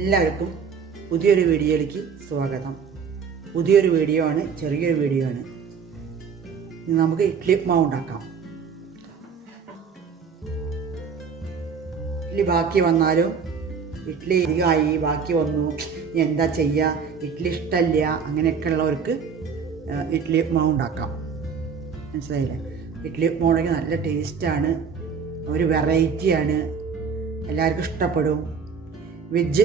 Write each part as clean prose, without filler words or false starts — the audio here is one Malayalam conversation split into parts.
എല്ലാവർക്കും പുതിയൊരു വീഡിയോയിലേക്ക് സ്വാഗതം. പുതിയൊരു വീഡിയോ ആണ്, ചെറിയൊരു വീഡിയോ ആണ്. നമുക്ക് ഇഡ്ഡലി മാവ് ഉണ്ടാക്കാം. ഇഡ്ഡലി ബാക്കി വന്നാലും ഇഡ്ഡലി അധികമായി ബാക്കി വന്നു, ഇനി എന്താ ചെയ്യുക, ഇഡ്ഡലി ഇഷ്ടമില്ല, അങ്ങനെയൊക്കെ ഉള്ളവർക്ക് ഇഡ്ഡലി മാവ് ഉണ്ടാക്കാം. മനസ്സിലായില്ലേ? ഇഡ്ഡലി മാവുണ്ടെങ്കിൽ നല്ല ടേസ്റ്റാണ്, ഒരു വെറൈറ്റിയാണ്, എല്ലാവർക്കും ഇഷ്ടപ്പെടും. വെജ്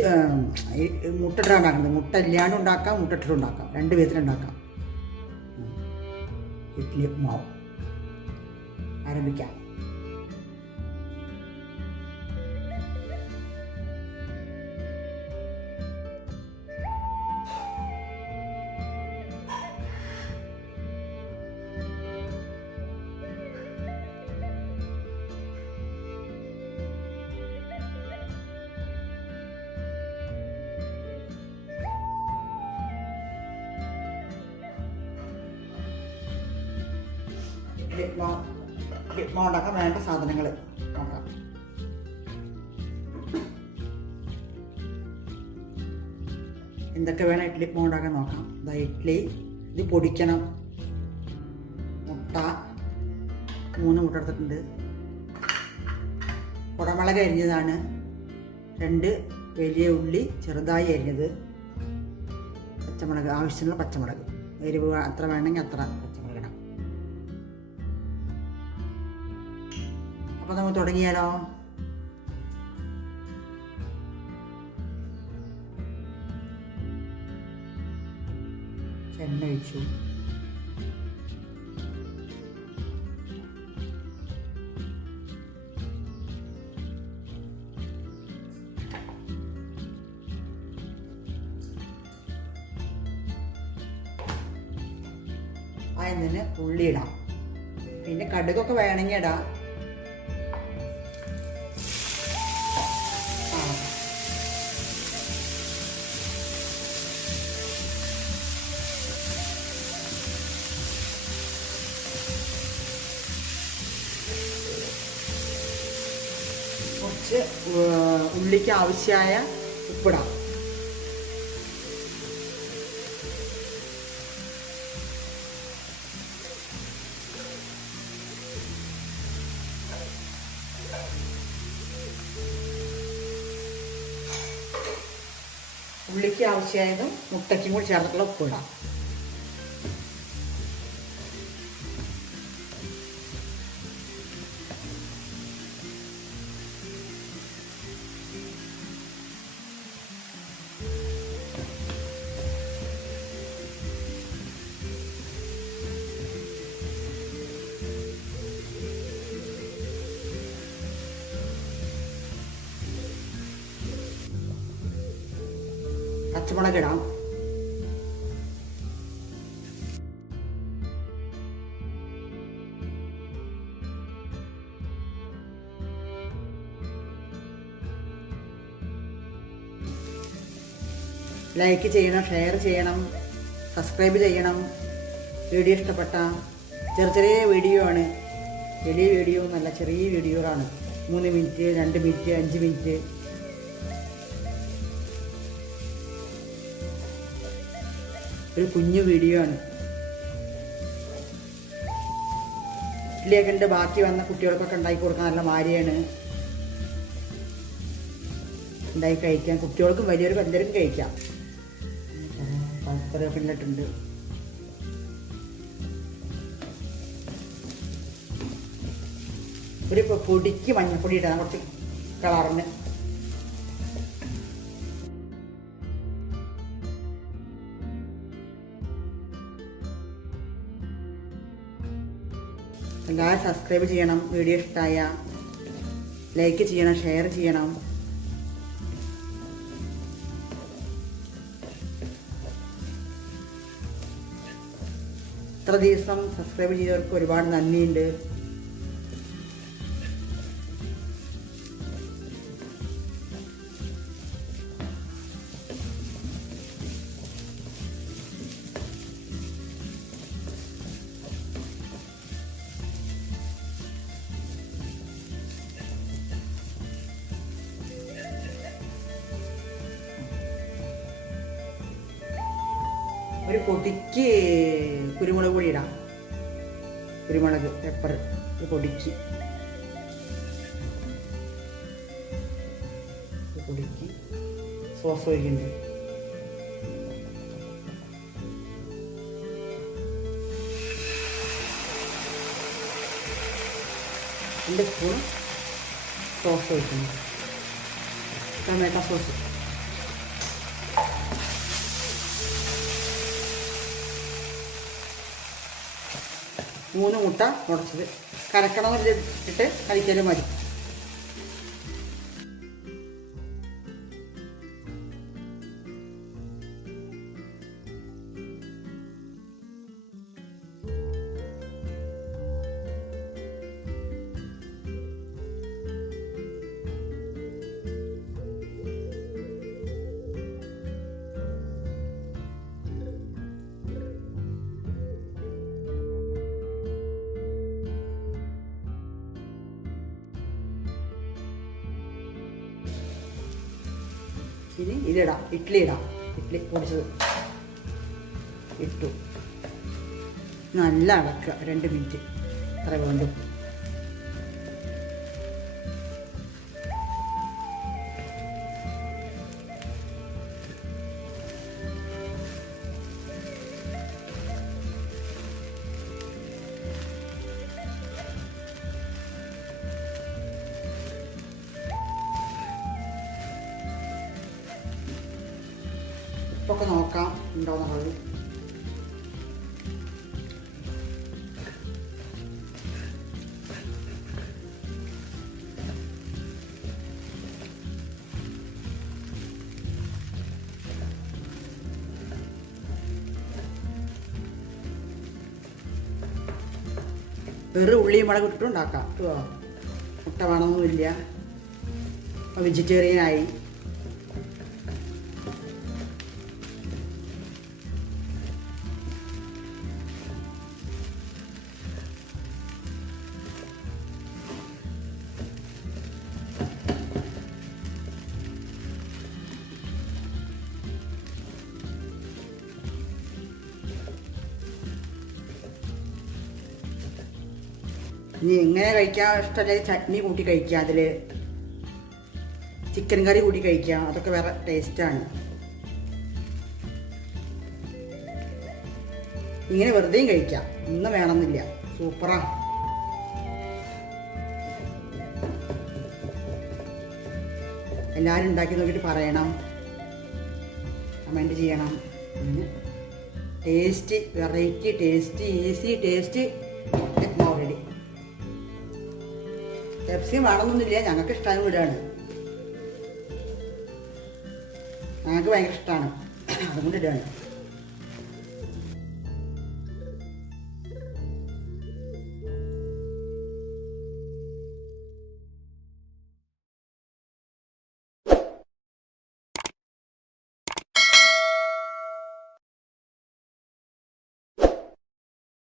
മുട്ടയിട്ടാണ് ഉണ്ടാക്കുന്നത്. മുട്ട ഇല്ലാണ്ട് ഉണ്ടാക്കാം, മുട്ട ഇട്ടിട്ടുണ്ടാക്കാം, രണ്ട് വിധത്തിലുണ്ടാക്കാം. ഇഡ്ഡലി മാവ് ആരംഭിക്കാം. ഇഡ്ഡലി മാവ് ഉണ്ടാക്കാൻ വേണ്ട സാധനങ്ങൾ നോക്കാം. എന്തൊക്കെ വേണം ഇഡ്ഡലി മാവ് ഉണ്ടാക്കാൻ നോക്കാം. ഇഡ്ഡലി ഇത് പൊടിക്കണം. മുട്ട 3 മുട്ട എടുത്തിട്ടുണ്ട്. കുടമുളക് അരിഞ്ഞതാണ്. 2 വലിയ ഉള്ളി ചെറുതായി അരിഞ്ഞത്. പച്ചമുളക്, ആവശ്യമുള്ള പച്ചമുളക്, എരിവ് അത്ര വേണമെങ്കിൽ അത്ര പച്ചമുളക് ഇടാം. അപ്പോൾ നമുക്ക് തുടങ്ങിയാലോ? എണ്ണ ഒഴിച്ചു. അതിന് ഉള്ളി ഇടാം. പിന്നെ കടുകൊക്കെ വേണമെങ്കിൽ ഇടാം. കുറച്ച് ഉള്ളിക്ക് ആവശ്യമായ ഉപ്പിടാം. ഉള്ളിക്ക് ആവശ്യമായതും മുട്ടയ്ക്കും കൂടി ചേർത്തിട്ടുള്ള ഉപ്പിടാം. പച്ചമുളക് ഇടാം. ലൈക്ക് ചെയ്യണം, ഷെയർ ചെയ്യണം, സബ്സ്ക്രൈബ് ചെയ്യണം. വീഡിയോ ഇഷ്ടപ്പെട്ട ചെറിയ വീഡിയോ ആണ്, വലിയ വീഡിയോ നല്ല ചെറിയ വീഡിയോകളാണ്. 3 മിനിറ്റ്, 2 മിനിറ്റ്, 5 മിനിറ്റ്. ഒരു കുഞ്ഞു വീഡിയോ ആണ്. ഇഡ്ഡലിയൊക്കെ ഉണ്ട്, ബാക്കി വന്ന കുട്ടികൾക്കൊക്കെ ഉണ്ടാക്കി കൊടുക്കാൻ നല്ല മാരിയാണ്. ഉണ്ടാക്കി കഴിക്കാം. കുട്ടികൾക്കും വലിയൊരു എല്ലാവർക്കും കഴിക്കാം. കറിവേപ്പിലട്ടുണ്ട്. ഒരു പൊടിക്ക് മഞ്ഞൾപ്പൊടി ഇട്ടാൽ കുറച്ച് കളറിന്. എല്ലാവരും സബ്സ്ക്രൈബ് ചെയ്യണം. വീഡിയോ ഇഷ്ടമായ ലൈക്ക് ചെയ്യണം, ഷെയർ ചെയ്യണം. ഇത്ര ദിവസം സബ്സ്ക്രൈബ് ചെയ്തവർക്ക് ഒരുപാട് നന്ദിയുണ്ട്. പൊടിക്ക് കുരുമുളക് പൊടി ഇടാം. കുരുമുളക് പെപ്പർ പൊടിക്ക് സോസ് ഒഴിക്കുന്നുണ്ട്. രണ്ട് സ്പൂൺ സോസ് ഒഴിക്കുന്നു. Tomato sauce. മൂന്ന് മുട്ട ഉടച്ചത്. കലക്കണമെന്ന് ഇട്ടിട്ട് കഴിക്കലും മതി. ഇനി ഇതിടാം. ഇഡ്ഡലി ഇടാം. ഇഡ്ഡലി പൊടിച്ചത് ഇട്ടു. നല്ല അടക്കുക. 2 മിനിറ്റ് അത്ര വേണ്ടു. ഉപ്പൊക്കെ നോക്കാം ഉണ്ടോയെന്നുള്ളത്. വെറും ഉള്ളിയും മുളക് ഇട്ടിട്ട് ഉണ്ടാക്കാം. മുട്ട വേണമെന്നൊന്നുമില്ല. വെജിറ്റേറിയനായി. ഇനി എങ്ങനെ കഴിക്കാൻ ഇഷ്ടമല്ലേ ചട്നി കൂട്ടി കഴിക്കുക, അതിൽ ചിക്കൻ കറി കൂട്ടി കഴിക്കുക. അതൊക്കെ വേറെ ടേസ്റ്റാണ്. ഇങ്ങനെ വെറുതെയും കഴിക്കാം. ഒന്നും വേണമെന്നില്ല. സൂപ്പറാണ്. എല്ലാവരും ഉണ്ടാക്കി നോക്കിയിട്ട് പറയണം, കമൻറ്റ് ചെയ്യണം. Taste, variety taste, easy taste already. Pepsi വേണമെന്നൊന്നുമില്ല. ഞങ്ങൾക്ക് ഇഷ്ടമായ വീടാണ്. ഞങ്ങൾക്ക് ഭയങ്കര ഇഷ്ടമാണ്. അതുകൊണ്ട് ഇടുകയാണ്.